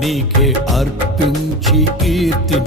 నీకే అర్పించి కీర్తిని